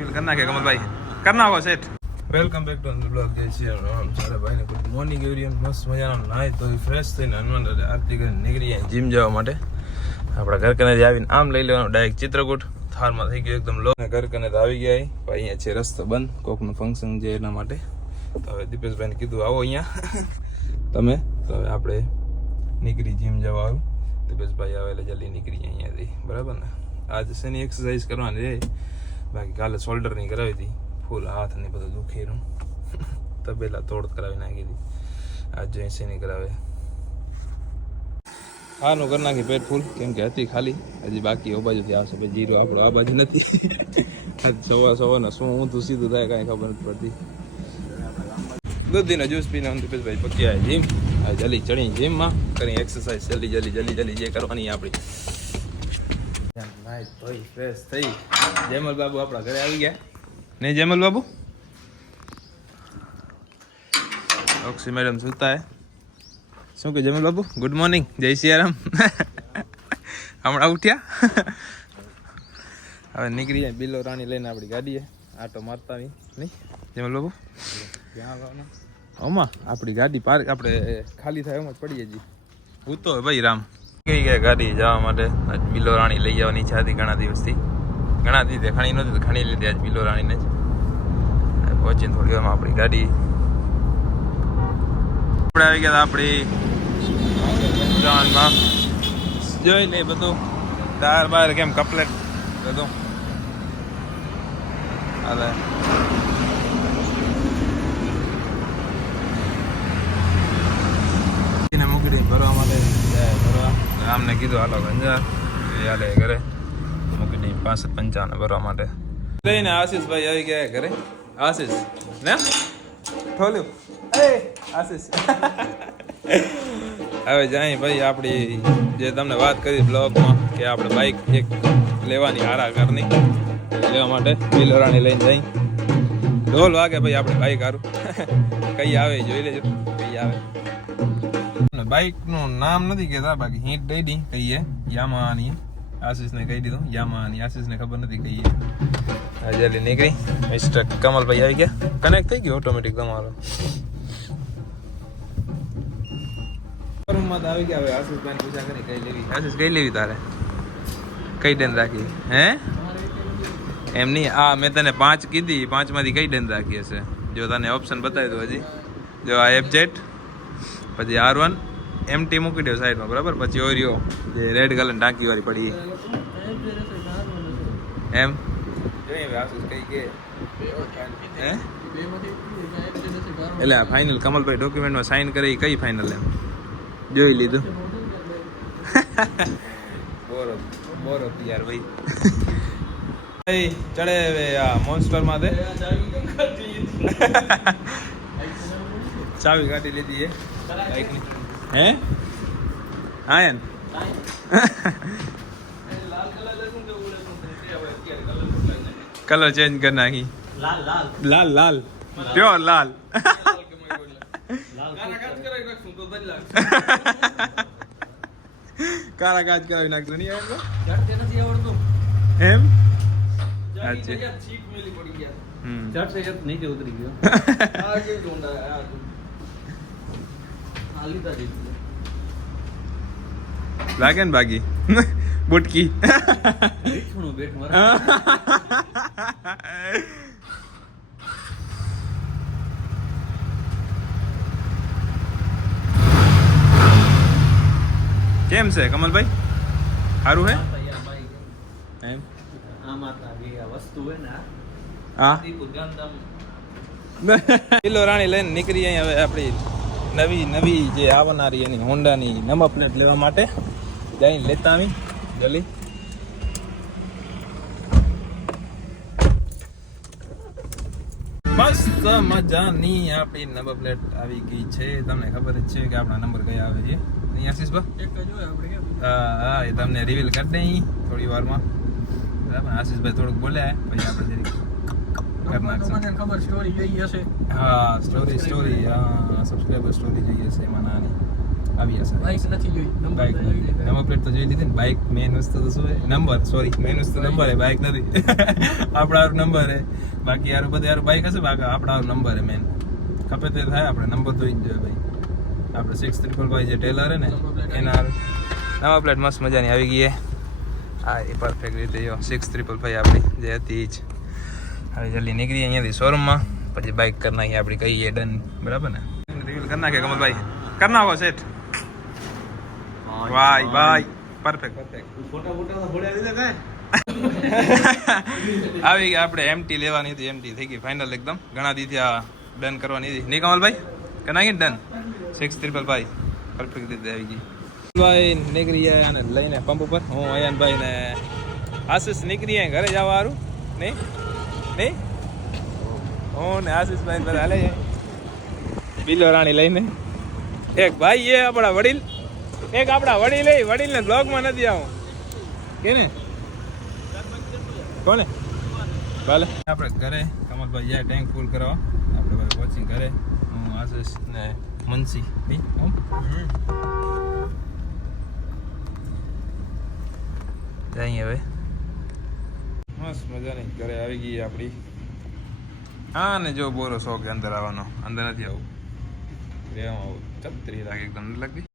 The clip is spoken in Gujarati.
रिवील करना क्या कमल भाई करना होगा set welcome back to blog जय श्री राम सारे भाई ने गुड मॉर्निंग एवरीवन मस्त મજાનો નાઈ તો ફ્રેશ થઈને હનુમાન આરતી કરીને નીકળી જાય જીમ જવા માટે આપણા ઘર કને આવીને આમ લઈ લેવાનો ડાયરેક્ટ ચિત્રકૂટ થારમાં થઈ ગયો એકદમ લો ઘર કને આવી ગયા ભાઈ અહીંયા છે રસ્તો બંધ કોકનું ફંક્શન છે એના માટે તો હવે દીપેશભાઈને કીધું આવો અહીંયા તમે તો હવે આપણે નીકળી જીમ જવા આવ્યું દીપેશભાઈ આવે એટલે જલ્દી નીકળી અહીંયાથી બરાબર ને आज શેની એક્સરસાઇઝ કરવાની છે બાકી કાલે શોલ્ડર ની કરાવી હતી ફૂલ હાથ ને બધું દુખી રહ્યું તબેલા તોડ કરાવી નાખી હતી આજ જો શેની કરાવે હાનું કરી નાખી પેટ ફૂલ કેમ કે હતી ખાલી હજી બાકી ઓ બાજુથી આવશે ભાઈ જીરો આપણો આ બાજુ નથી આજ સવારના શું ઊંધું સીધું થાય કાંઈ ખબર નથી પડતી દૂધીનો જ્યુસ પીને દીપેશભાઈ પકી આવે જીમ આ જલ્દી ચડી જીમમાં કરી એક્સરસાઇઝ જલ્દી જે કરવાની આપણી ભાઈ ફ્રેશ થઈ જયમલ બાબુ આપણા ઘરે આવી ગયા નહીં જયમલ બાબુ ઓક્સી મેડમ સુતા હે શું કે જયમલ બાબુ ગુડ મોર્નિંગ જય સિયારામ હમણાં ઉઠ્યા હવે નીકળી જાય બિલો રાણી લઈને આપણી ગાડીએ આટો મારતા આવી નહીં જયમલ બાબુ આમાં આપણી ગાડી પાર્ક આપણે ખાલી થાય એમ જ પડીએ જી હું તો ભાઈ રામ કઈ ગયા ગાડી જવા માટે આજ બિલો રાણી લઈ જવાની ઈચ્છા હતી ઘણા દિવસથી ખણી નહોતી તો ખણી લીધી આજ બિલો રાણીને જ પહોંચીને થોડી વારમાં આપણી ગાડી આપણે આવી ગયા આપણી દુકાનમાં જોઈ લે બધું દાર બાર કેમ કપલેટ બધું હાલે મૂકી ભરવા માટે ભરવા આમને કીધું હાલો ગંજાર હાલે ઘરે મૂકી દઈ 65-55 ભરવા માટે લઈને આશીષભાઈ આવી ગયા ઘરે આશીષ ને ઠોલ્યું એ આશીષ હવે જાય ભાઈ આપણી જે તમને વાત કરી બ્લોગમાં કે આપણે બાઇક એક લેવાની હારા ઘરની લેવા માટે બિલોરાણી લઈને જઈ ઢોલ વાગે ભાઈ આપણે બાઇક હારું કઈ આવે જોઈ લેજો કઈ આવે બાઇક નું નામ નથી કેતા બાકી હિન્ટ દઈ દી કહીએ યામાની આશીષ ને કહી દીધું યામાની આશીષ ને ખબર નથી કહીએ જલ્દી નીકળી મિસ્ટર કમલભાઈ આવી ગયા કનેક્ટ થઈ ગયો ઓટોમેટિક તમારો રૂમમાં આવી ગયા હવે આશીષભાઈ પૂછા કરી કઈ લેવી આશીષ કઈ લેવી તારે કઈ ડન રાખી હે એમ નહીં આ મેં તને 5 કીધી 5 માંથી કઈ ડન રાખી હશે જો તને ઓપ્શન બતાવી દઉં હજી જો આ એફજેટ પછી R1 MT મૂકી દો સાઈડમાં બરાબર પછી ઓરિયો જે રેડ કલર ટાંકી વાળી પડી એમ એટલે આ ફાઇનલ કમલભાઈ ડોક્યુમેન્ટમાં સાઇન કરી કઈ ફાઇનલ એમ જોઈ લીધું બોરો યાર ભાઈ ચડે હવે આ મોન્સ્ટર માં દે ચાવી કાઢી લીધી હે બાઈકની હે હા એન કલર ચેન્જ કરી નાખી લાલ પ્યોર લાલ કાળા કાચ કરાવી નાખતો નહીં એમ લાગે ને બાકી બુટકી કેમ છે કમલભાઈ સારું હે એમ કિલો રાણી લઈને નીકળી અહીં હવે આપણી નવી જે આવનારી એની હોન્ડાની નંબર પ્લેટ લેવા માટે જઈને લેતા આવી જલ્દી મસ્ત મજાની આપણી નંબર પ્લેટ આવી ગઈ છે તમને ખબર જ છે કે આપણા નંબર કયા આવે છે હા એ તમને રિવીલ કરી દઈ થોડી વારમાં બરાબર આશીષભાઈ થોડુંક બોલ્યા પછી આપણે ખબર સ્ટોરી જોઈ હશે હા સ્ટોરી હા સબસ્ક્રાઈબર સ્ટોરી જોઈ હશે એમાં નાની આવી જશે. બાઈક નથી જોઈ, નંબર બાઇક નંબર પ્લેટ તો જોઈ લીધી ને. બાઇક મેન વસ્તુ તો શું હોય? નંબર. સોરી, મેન વસ્તુ નંબર હે, બાઇક નથી. આપણા નંબર હે. બાકી યાર બધે યાર બાઇક હશે, બાકી આપણા નંબર હે મેન. ખપે તે થાય, આપણે નંબર તો જ જોઈએ ભાઈ. આપણે 655 જે ટેલર હે ને એના નંબર પ્લેટ મસ્ત મજાની આવી ગઈ હે. હા, એ પરફેક્ટ રીતે જો 655 આપણી જે હતી જ. હવે જલ્દી નીકળીએ અહીંયાથી શોરૂમમાં, પછી બાઇક કરી નાખીએ આપણી, કહીએ ડન. બરાબર ને? રિવીલ કરી નાખીએ કમલભાઈ. કરી નાખો સેટ. વાય બાય, પરફેક્ટ ફોટા ફોટા ભોળ્યા દીધા કાંઈ? આવી ગઈ આપણે એમટી લેવાની હતી, એમટી થઈ ગઈ ફાઇનલ એકદમ. ઘણા દીથી આ ડન કરવાની હતી નહીં કમલભાઈ? કરી નાખી ડન 655 પરફેક્ટ રીતે આવી ગઈ. ભાઈ નીકળી જાય અને લઈને પંપ ઉપર. હું અયાનભાઈ ને આશીષ નીકળી જાય ઘરે જવા સારું નહીં નહીં. હું ને આશીષભાઈ બધા હાલે જાય બિલો રાણી લઈને. એક ભાઈ એ આપણા વડીલ, એક આપણા વડીલ એ વડીલને બ્લોગમાં નથી આવું કે ને કોને ભલે. આપણે ઘરે કમલભાઈ જાય ટેન્ક ફૂલ કરવા. આપણે ભાઈ વોચિંગ ઘરે, હું આશીષ ને મનસી નહીં જઈએ હવે. મસ્ત મજાની ઘરે આવી ગઈ આપણી. હા ને જો બોરો શોખ અંદર આવવાનો, અંદર નથી આવું, રહેવા આવું. 36 લાખ એકદમ લાગી.